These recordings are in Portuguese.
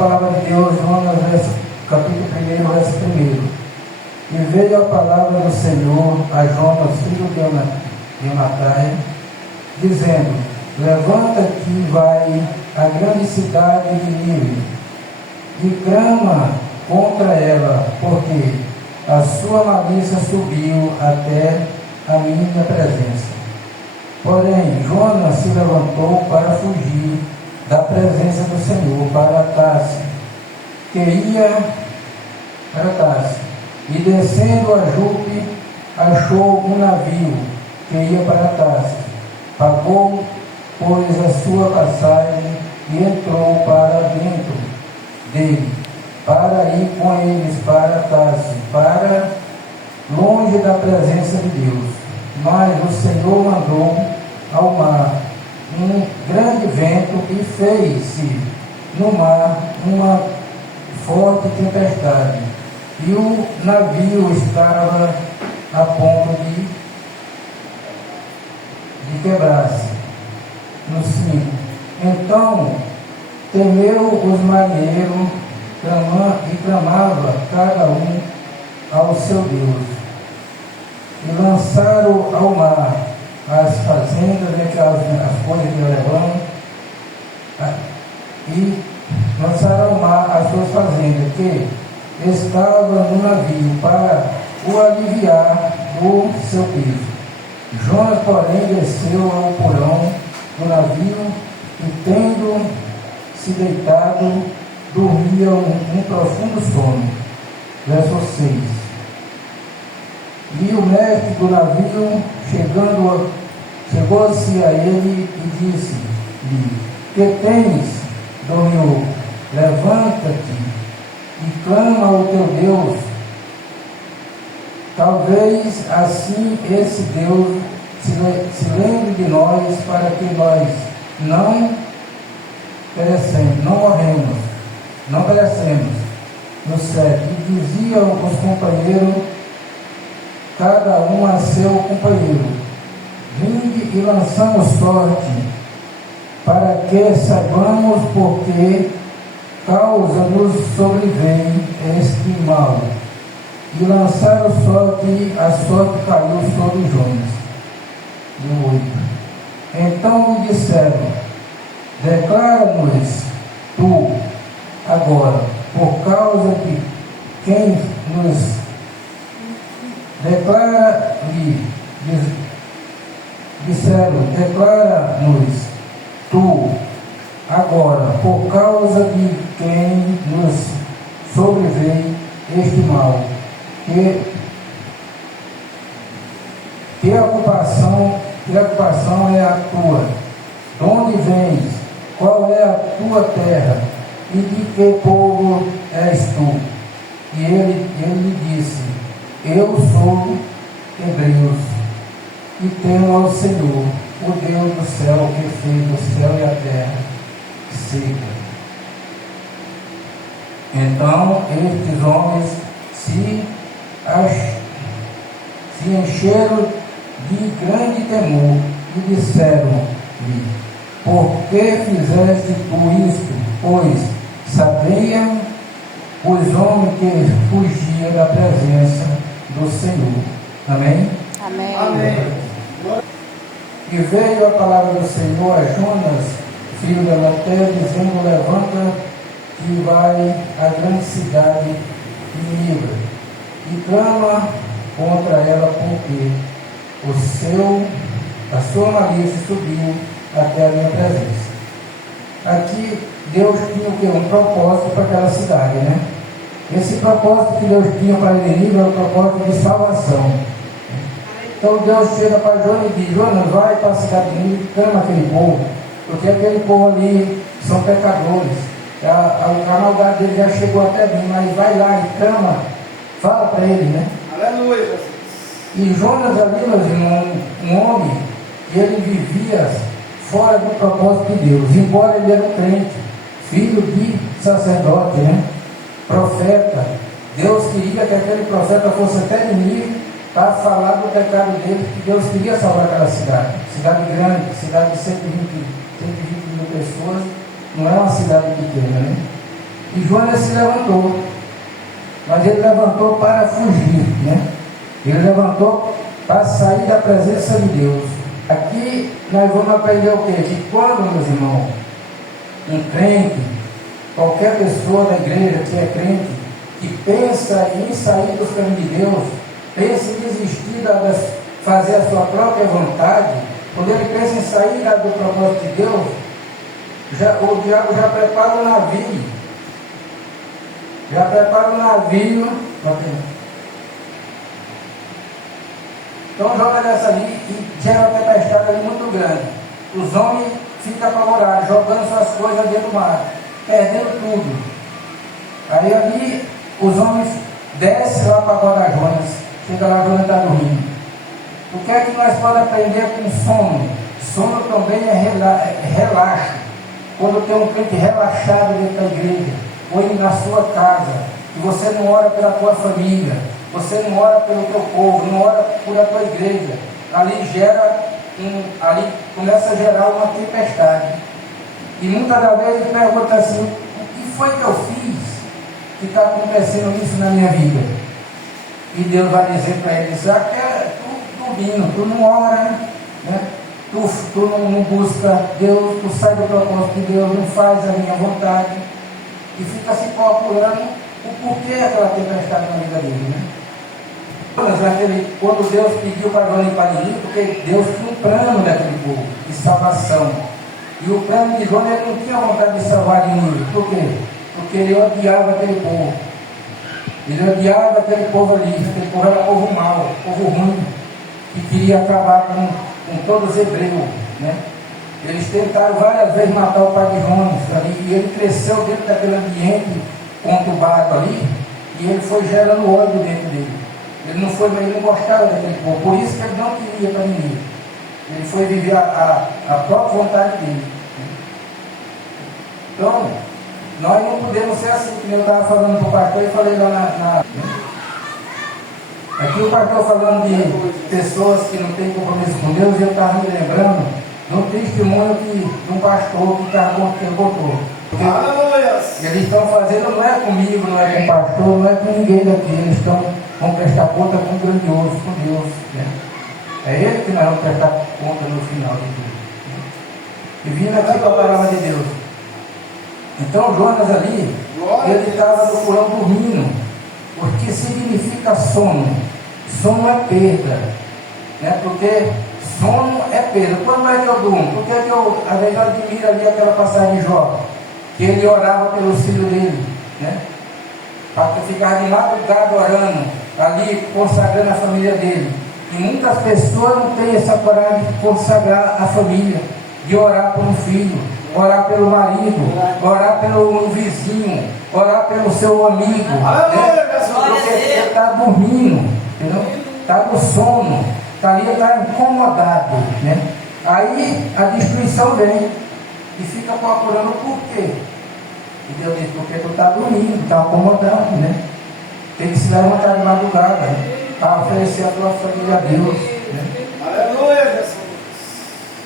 palavra de Deus, Jonas, capítulo 1, verso 1. E veio a palavra do Senhor a Jonas, filho de Amitai, dizendo: levanta-te e vai à grande cidade de Nínive, e clama contra ela, porque a sua malícia subiu até a minha presença. Porém, Jonas se levantou para fugir da presença do Senhor para Tarsis, que ia para Tarsis, e descendo a Jope, achou um navio que ia para Tarsis. Pagou, pois, a sua passagem e entrou para dentro dele, para ir com eles para Tarsis, para longe da presença de Deus. Mas o Senhor mandou ao mar um grande vento e fez-se no mar uma forte tempestade, e o navio estava a ponto de quebrar-se. No 5. Então temeu os marinheiros e clamava cada um ao seu Deus, e lançaram ao mar as fazendas, as coisas que levaram, e lançaram ao mar as suas fazendas, que estavam no navio, para o aliviar do seu peso. Jonas, porém, desceu ao porão do navio, e tendo se deitado, dormia um profundo sono. Verso 6. E o mestre do navio, chegou-se a ele e disse-lhe: que tens, dormiu? Levanta-te e clama ao teu Deus. Talvez assim esse Deus se lembre de nós, para que nós não perecemos, não perecemos. No 7. E diziam os companheiros, cada um a seu companheiro: vinde e lançamos sorte, para que saibamos por que causa nos sobrevém este mal. E lançaram sorte, e a sorte caiu sobre Jonas. No 8. Então me disseram: declara-nos tu agora, por causa de quem nos disseram, declara-nos tu agora, por causa de quem nos sobreveio este mal. Que ocupação é a tua? De onde vens? Qual é a tua terra? E de que povo és tu? E ele disse: eu sou hebreu, e temo ao Senhor, o Deus do céu, que fez o céu e a terra seca. Então estes homens se encheram de grande temor e disseram-lhe: por que fizeste tu isto? Pois sabiam os homens que fugiam da presença do Senhor. Amém? Amém. Amém. E veio a palavra do Senhor a Jonas, filho de Amitai, dizendo: levanta e vai à grande cidade de Nínive, e clama contra ela, porque a sua malícia subiu até a minha presença. Aqui Deus tinha o quê? Um propósito para aquela cidade, né? Esse propósito que Deus tinha para Nínive era o propósito de salvação. Então Deus chega para Jonas e diz: Jonas, vai para a cidade de Nínive, clama aquele povo, porque aquele povo ali são pecadores. A maldade dele já chegou até mim, mas vai lá e clama, fala para ele, né? Aleluia. E Jonas ali, meus irmãos, um homem que ele vivia fora do propósito de Deus, embora ele era um crente, filho de sacerdote, né? Profeta. Deus queria que aquele profeta fosse até Nínive para falar do pecado dele, que Deus queria salvar aquela cidade. Cidade grande, cidade de 120 mil pessoas, não é uma cidade pequena, né? E Jonas se levantou, mas ele levantou para fugir, né? Ele levantou para sair da presença de Deus. Aqui nós vamos aprender o quê? Que quando, meus irmãos, um crente, qualquer pessoa da igreja que é crente, que pensa em sair dos caminhos de Deus, pensa em desistir de fazer a sua própria vontade, quando ele pensa em sair do propósito de Deus, o diabo já prepara o navio. Já prepara o navio. Então joga dessa ali e gera uma tempestade ali muito grande. Os homens ficam apavorados, jogando suas coisas dentro do mar, perdendo tudo. Aí ali os homens descem lá para agora Jonas. Chega lá, Jonas está dormindo. O que é que nós podemos aprender com sono? Sono também é relaxo. Quando tem um crente relaxado dentro da igreja, ou na sua casa, que você não ora pela tua família, você não ora pelo teu povo, não ora por a tua igreja, ali começa a gerar uma tempestade. E muitas das vezes ele pergunta assim: o que foi que eu fiz que está acontecendo isso na minha vida? E Deus vai dizer para ele: tu dormindo, tu não ora, né? Tu não busca Deus, tu sai do propósito de Deus, não faz a minha vontade, e fica se procurando o porquê aquela tempestade na vida dele, né? Quando Deus pediu para Jonas ir para Nínive, porque Deus tinha um plano daquele povo de salvação, e o plano de Jonas, ele não tinha vontade de salvar Nínive. Por quê? Porque ele odiava aquele povo, ele odiava aquele povo ali. Aquele povo era povo mau, povo ruim, que queria acabar com todos os hebreus, né? Eles tentaram várias vezes matar o pai de Jonas ali, e ele cresceu dentro daquele ambiente conturbado ali, e ele foi gerando ódio dentro dele. Ele não gostava daquele povo, por isso que ele não queria para ninguém. Ele foi viver a própria vontade dele. Então, nós não podemos ser assim, como eu estava falando para o pastor, e falei lá aqui o pastor falando de pessoas que não têm compromisso com Deus, e eu estava me lembrando de um testemunho de um pastor que contou. Eles estão fazendo, não é comigo, não é com o pastor, não é com ninguém daqui, eles vão prestar conta com o grandioso, com Deus, né? É ele que nós vamos prestar conta no final de tudo, né? E vindo aqui com a palavra de Deus. Então Jonas ali, ele estava no porão dormindo, porque significa sono. Sono é perda, né? Porque sono é perda. Quando é que eu durmo? Por que eu admiro ali aquela passagem de Jó, que ele orava pelos filhos dele, né? Para ficar de madrugada orando, ali consagrando a família dele. E muitas pessoas não têm essa coragem de consagrar a família, de orar por um filho, orar pelo marido, orar pelo vizinho, orar pelo seu amigo, né? Porque ele está dormindo, está no sono, está ali, está incomodado, né? Aí a destruição vem e fica procurando por quê. E Deus diz: porque tu está dormindo, está acomodado, né? Tem que se levantar de madrugada, né? Para oferecer a tua família a Deus, né? Aleluia, Jesus.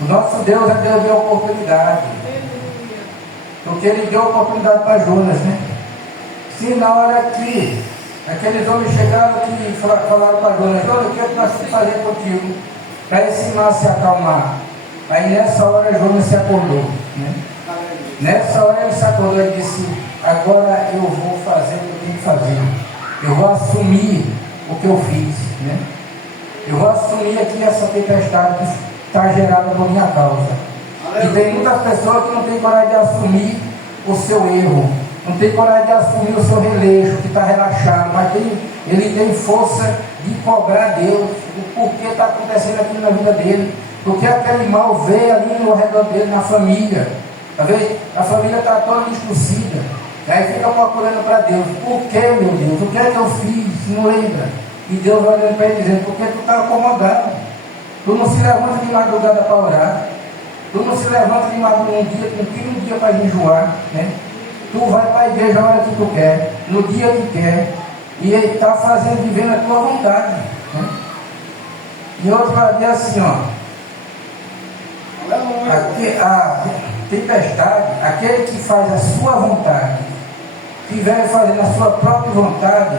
O nosso Deus é Deus de oportunidade. Porque ele deu oportunidade para Jonas, né? Se na hora que aqueles homens chegaram e falaram para Jonas: Jonas, o que é que nós vamos fazer contigo para esse mar se acalmar? Aí nessa hora Jonas se acordou, né? Nessa hora ele se acordou e disse: agora eu vou fazer o que eu tenho que fazer. Eu vou assumir o que eu fiz, né? Eu vou assumir aqui essa tempestade que está gerada por minha causa. E tem muitas pessoas que não têm coragem de assumir o seu erro, não tem coragem de assumir o seu releixo, que está relaxado, mas ele tem força de cobrar Deus o porquê está acontecendo aquilo na vida dele, porque aquele mal veio ali no redor dele, na família. Às vezes a família está toda distorcida, aí fica procurando para Deus: por que, meu Deus? O que é que eu fiz? Não lembra? E Deus vai olhando para ele dizendo: porque tu está acomodado, tu não se levanta de madrugada para orar, tu não se levanta de madrugada um dia para jejuar, né? Tu vai para a igreja a hora que tu quer, no dia que quer, e ele está fazendo, vivendo a tua vontade, né? E outro vai dizer assim, ó: a tempestade, aquele que faz a sua vontade, estiver fazendo a sua própria vontade,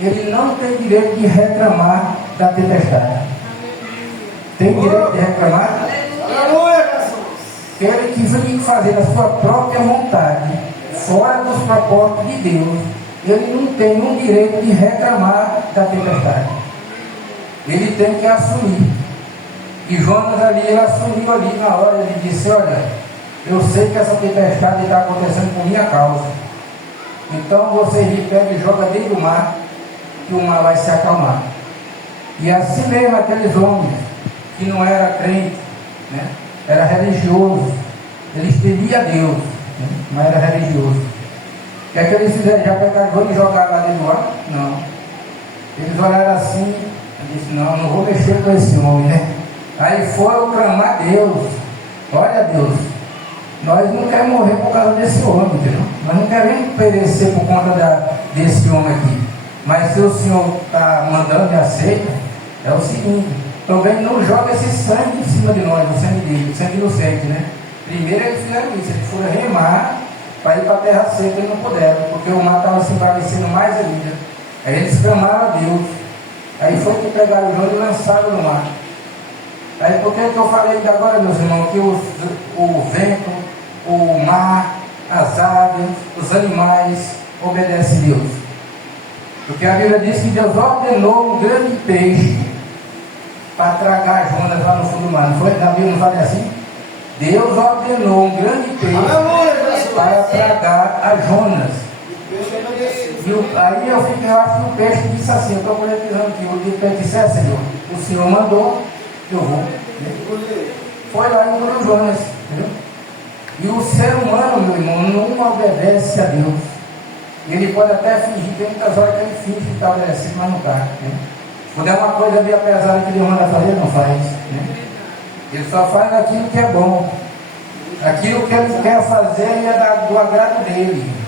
ele não tem direito de reclamar da tempestade. Tem direito de reclamar? Aquele que vem fazer a sua própria vontade, fora dos propósitos de Deus, ele não tem um direito de reclamar da tempestade. Ele tem que assumir. E Jonas ali, ele assumiu ali na hora, ele disse: olha, eu sei que essa tempestade está acontecendo por minha causa. Então você me pega e joga dentro do mar, que o mar vai se acalmar. E assim mesmo aqueles homens que não eram crentes, né? Era religioso, eles temiam a Deus, né? Mas era religioso. O que é que eles fizeram? Já pegaram Jonas e jogaram lá dentro do mar? Não. Eles olharam assim e disseram: não vou mexer com esse homem, né? Aí foram clamar a Deus: olha, Deus, nós não queremos morrer por causa desse homem, entendeu? Nós não queremos perecer por conta desse homem aqui. Mas se o Senhor está mandando e aceita, é o seguinte: também não joga esse sangue em cima de nós, o sangue dele, o sangue inocente, né? Primeiro eles fizeram isso, eles foram remar para ir para a terra seca e não puderam, porque o mar estava se embravecendo mais ainda. Aí eles clamaram a Deus. Aí foi que pegaram o Jonas e lançaram no mar. Aí por que eu falei ainda agora, meus irmãos, que o vento, o mar, as águas, os animais obedecem a Deus? Porque a Bíblia diz que Deus ordenou um grande peixe para tragar Jonas lá no fundo do mar. Não foi? Na Bíblia não fala assim? Deus ordenou um grande peixe para tragar a Jonas. Aí eu acho que o peixe disse assim: eu estou profetizando aqui. O peixe disse: é, Senhor, o Senhor mandou, eu vou. Foi lá e engoliu Jonas, entendeu? E o ser humano, meu irmão, não obedece a Deus. Ele pode até fingir, tem muitas horas que ele finge que está obedecendo, mas não está. Quando é uma coisa bem pesada que Deus manda fazer, ele não faz. Né? Ele só faz aquilo que é bom. Aquilo que ele quer fazer é do agrado dele.